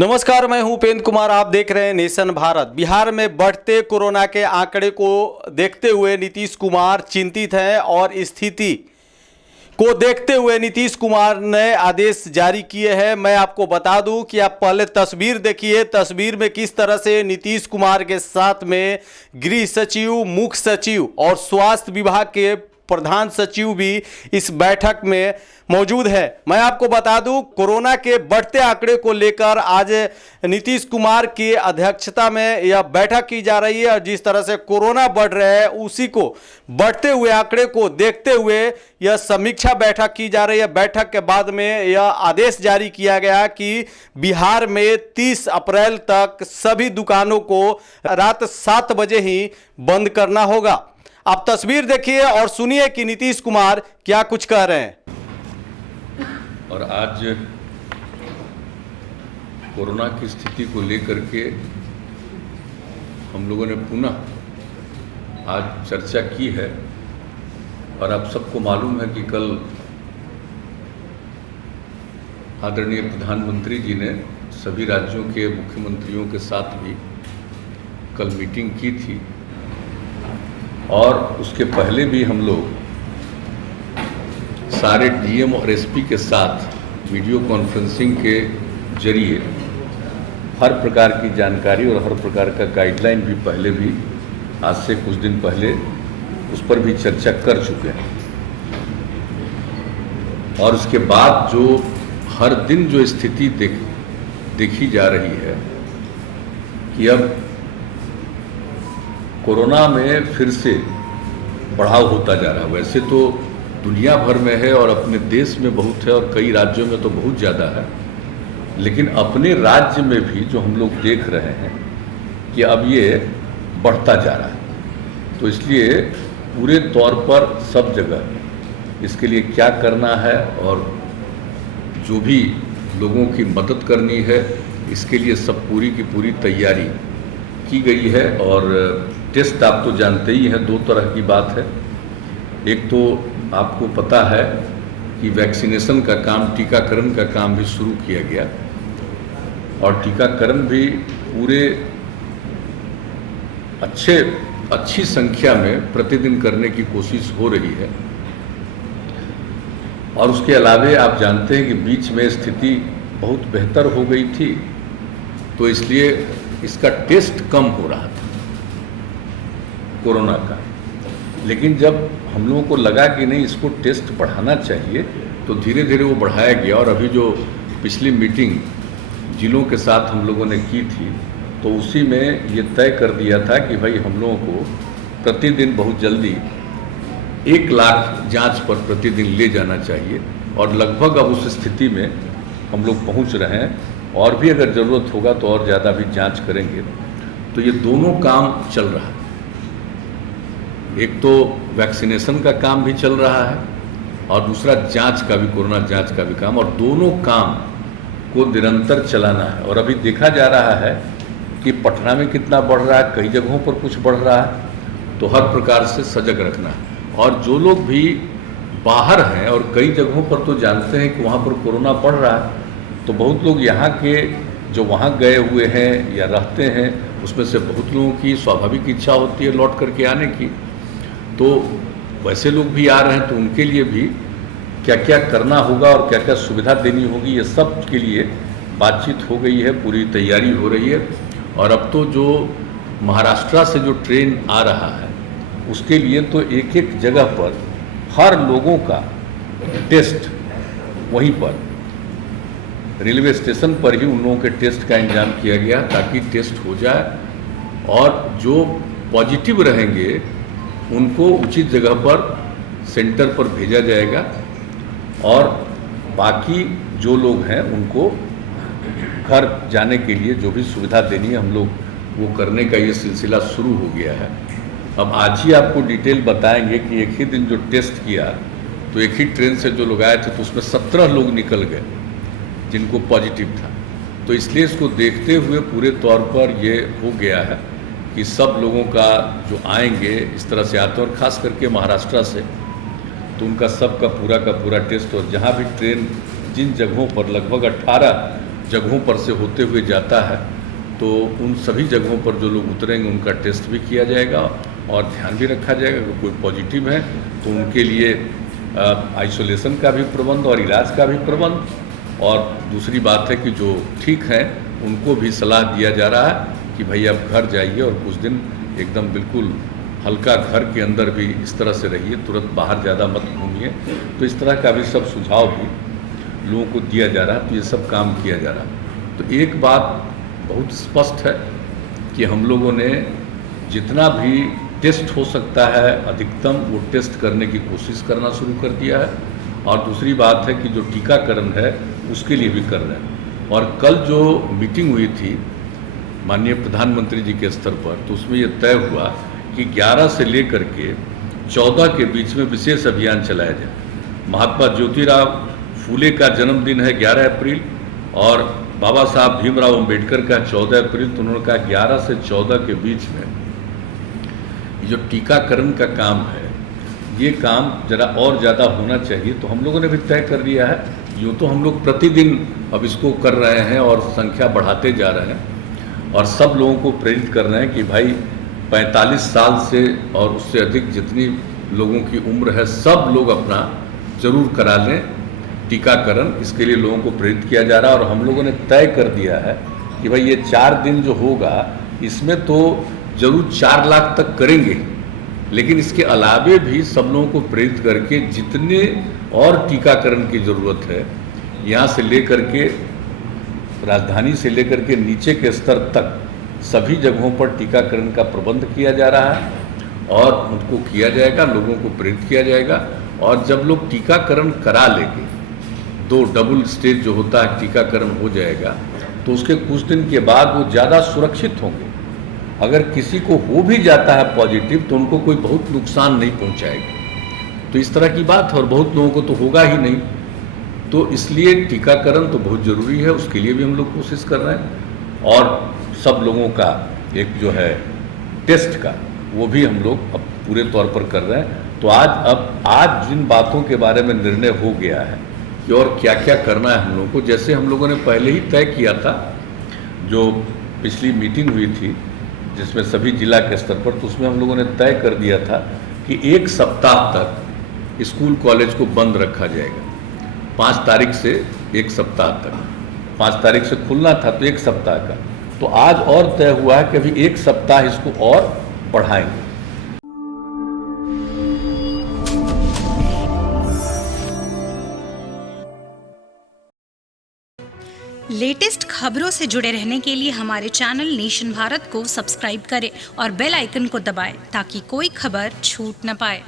नमस्कार, मैं हूं उपेंद्र कुमार। आप देख रहे हैं नेशन भारत। बिहार में बढ़ते कोरोना के आंकड़े को देखते हुए नीतीश कुमार चिंतित हैं और स्थिति को देखते हुए नीतीश कुमार ने आदेश जारी किए हैं। मैं आपको बता दूं कि आप पहले तस्वीर देखिए। तस्वीर में किस तरह से नीतीश कुमार के साथ में गृह सचिव, मुख्य सचिव और स्वास्थ्य विभाग के प्रधान सचिव भी इस बैठक में मौजूद है। मैं आपको बता दूं, कोरोना के बढ़ते आंकड़े को लेकर आज नीतीश कुमार की अध्यक्षता में यह बैठक की जा रही है और जिस तरह से कोरोना बढ़ रहा है उसी को बढ़ते हुए आंकड़े को देखते हुए यह समीक्षा बैठक की जा रही है। बैठक के बाद में यह आदेश जारी किया गया कि बिहार में 30 अप्रैल तक सभी दुकानों को रात 7 बजे ही बंद करना होगा। आप तस्वीर देखिए और सुनिए कि नीतीश कुमार क्या कुछ कह रहे हैं। और आज कोरोना की स्थिति को लेकर के हम लोगों ने पुनः आज चर्चा की है और आप सबको मालूम है कि कल आदरणीय प्रधानमंत्री जी ने सभी राज्यों के मुख्यमंत्रियों के साथ भी कल मीटिंग की थी और उसके पहले भी हम लोग सारे डीएम और एसपी के साथ वीडियो कॉन्फ्रेंसिंग के जरिए हर प्रकार की जानकारी और हर प्रकार का गाइडलाइन भी पहले भी आज से कुछ दिन पहले उस पर भी चर्चा कर चुके हैं। और उसके बाद जो हर दिन जो स्थिति देखी जा रही है कि अब कोरोना में फिर से बढ़ाव होता जा रहा है। वैसे तो दुनिया भर में है और अपने देश में बहुत है और कई राज्यों में तो बहुत ज़्यादा है, लेकिन अपने राज्य में भी जो हम लोग देख रहे हैं कि अब ये बढ़ता जा रहा है। तो इसलिए पूरे तौर पर सब जगह इसके लिए क्या करना है और जो भी लोगों की मदद करनी है इसके लिए सब पूरी की पूरी तैयारी की गई है। और टेस्ट आप तो जानते ही हैं, दो तरह की बात है। एक तो आपको पता है कि वैक्सीनेशन का काम, टीकाकरण का काम भी शुरू किया गया और टीकाकरण भी पूरे अच्छी संख्या में प्रतिदिन करने की कोशिश हो रही है। और उसके अलावे आप जानते हैं कि बीच में स्थिति बहुत बेहतर हो गई थी, तो इसलिए इसका टेस्ट कम हो रहा था कोरोना का। लेकिन जब हम लोगों को लगा कि नहीं, इसको टेस्ट बढ़ाना चाहिए, तो धीरे धीरे वो बढ़ाया गया। और अभी जो पिछली मीटिंग जिलों के साथ हम लोगों ने की थी तो उसी में ये तय कर दिया था कि भाई हम लोगों को प्रतिदिन बहुत जल्दी 1 लाख जांच पर प्रतिदिन ले जाना चाहिए। और लगभग अब उस स्थिति में हम लोग पहुंच रहे हैं और भी अगर ज़रूरत होगा तो और ज़्यादा भी जांच करेंगे। तो ये दोनों काम चल रहा है। एक तो वैक्सीनेशन का काम भी चल रहा है और दूसरा जांच का भी, कोरोना जांच का भी काम, और दोनों काम को निरंतर चलाना है। और अभी देखा जा रहा है कि पटना में कितना बढ़ रहा है, कई जगहों पर कुछ बढ़ रहा है, तो हर प्रकार से सजग रखना है। और जो लोग भी बाहर हैं और कई जगहों पर तो जानते हैं कि वहाँ पर कोरोना बढ़ रहा है, तो बहुत लोग यहाँ के जो वहाँ गए हुए हैं या रहते हैं उसमें से बहुत लोगों की स्वाभाविक इच्छा होती है लौट करके आने की। तो वैसे लोग भी आ रहे हैं, तो उनके लिए भी क्या क्या करना होगा और क्या क्या सुविधा देनी होगी, ये सब के लिए बातचीत हो गई है, पूरी तैयारी हो रही है। और अब तो जो महाराष्ट्र से जो ट्रेन आ रहा है उसके लिए तो एक एक जगह पर हर लोगों का टेस्ट वहीं पर रेलवे स्टेशन पर ही उन लोगों के टेस्ट का इंतजाम किया गया ताकि टेस्ट हो जाए और जो पॉजिटिव रहेंगे उनको उचित जगह पर सेंटर पर भेजा जाएगा और बाकी जो लोग हैं उनको घर जाने के लिए जो भी सुविधा देनी है हम लोग वो करने का ये सिलसिला शुरू हो गया है। अब आज ही आपको डिटेल बताएंगे कि एक ही दिन जो टेस्ट किया तो एक ही ट्रेन से जो लोग आए थे तो उसमें 17 लोग निकल गए जिनको पॉजिटिव था। तो इसलिए इसको देखते हुए पूरे तौर पर ये हो गया है कि सब लोगों का जो आएंगे इस तरह से आते हैं और ख़ास करके महाराष्ट्र से, तो उनका सब का पूरा टेस्ट। और जहाँ भी ट्रेन जिन जगहों पर लगभग 18 जगहों पर से होते हुए जाता है तो उन सभी जगहों पर जो लोग उतरेंगे उनका टेस्ट भी किया जाएगा और ध्यान भी रखा जाएगा अगर कोई पॉजिटिव है तो उनके लिए आइसोलेशन का भी प्रबंध और इलाज का भी प्रबंध। और दूसरी बात है कि जो ठीक हैं उनको भी सलाह दिया जा रहा है कि भाई आप घर जाइए और कुछ दिन एकदम बिल्कुल हल्का घर के अंदर भी इस तरह से रहिए, तुरंत बाहर ज़्यादा मत घूमिए। तो इस तरह का भी सब सुझाव भी लोगों को दिया जा रहा है, तो ये सब काम किया जा रहा है। तो एक बात बहुत स्पष्ट है कि हम लोगों ने जितना भी टेस्ट हो सकता है अधिकतम वो टेस्ट करने की कोशिश करना शुरू कर दिया है। और दूसरी बात है कि जो टीकाकरण है उसके लिए भी कर रहे हैं। और कल जो मीटिंग हुई थी माननीय प्रधानमंत्री जी के स्तर पर, तो उसमें ये तय हुआ कि 11 से लेकर के 14 के बीच में विशेष अभियान चलाया जाए। महात्मा ज्योतिराव फूले का जन्मदिन है 11 अप्रैल और बाबा साहब भीमराव अम्बेडकर का 14 अप्रैल। तो उन्होंने कहा 11 से 14 के बीच में जो टीकाकरण का काम है ये काम जरा और ज़्यादा होना चाहिए। तो हम लोगों ने भी तय कर लिया है, यूँ तो हम लोग प्रतिदिन अब इसको कर रहे हैं और संख्या बढ़ाते जा रहे हैं और सब लोगों को प्रेरित कर रहे हैं कि भाई 45 साल से और उससे अधिक जितनी लोगों की उम्र है सब लोग अपना जरूर करा लें टीकाकरण। इसके लिए लोगों को प्रेरित किया जा रहा है और हम लोगों ने तय कर दिया है कि भाई ये 4 दिन जो होगा इसमें तो जरूर 4 लाख तक करेंगे, लेकिन इसके अलावे भी सब लोगों को प्रेरित करके जितने और टीकाकरण की ज़रूरत है यहाँ से लेकर के राजधानी से लेकर के नीचे के स्तर तक सभी जगहों पर टीकाकरण का प्रबंध किया जा रहा है और उनको किया जाएगा, लोगों को प्रेरित किया जाएगा। और जब लोग टीकाकरण करा लेंगे, 2 डबल स्टेज जो होता है टीकाकरण हो जाएगा, तो उसके कुछ दिन के बाद वो ज़्यादा सुरक्षित होंगे। अगर किसी को हो भी जाता है पॉजिटिव तो उनको कोई बहुत नुकसान नहीं पहुंचाएगा। तो इस तरह की बात है और बहुत लोगों को तो होगा ही नहीं। तो इसलिए टीकाकरण तो बहुत ज़रूरी है, उसके लिए भी हम लोग कोशिश कर रहे हैं। और सब लोगों का एक जो है टेस्ट का वो भी हम लोग अब पूरे तौर पर कर रहे हैं। तो आज जिन बातों के बारे में निर्णय हो गया है कि और क्या क्या करना है हम लोगों को, जैसे हम लोगों ने पहले ही तय किया था, जो पिछली मीटिंग हुई थी जिसमें सभी जिला के स्तर पर, तो उसमें हम लोगों ने तय कर दिया था कि 1 सप्ताह तक स्कूल कॉलेज को बंद रखा जाएगा। 5 तारीख से 1 सप्ताह तक, 5 तारीख से खुलना था तो 1 सप्ताह का, तो आज और तय हुआ है कि अभी 1 सप्ताह इसको और बढ़ाएंगे। लेटेस्ट खबरों से जुड़े रहने के लिए हमारे चैनल नेशन भारत को सब्सक्राइब करें और बेल आइकन को दबाएं ताकि कोई खबर छूट न पाए।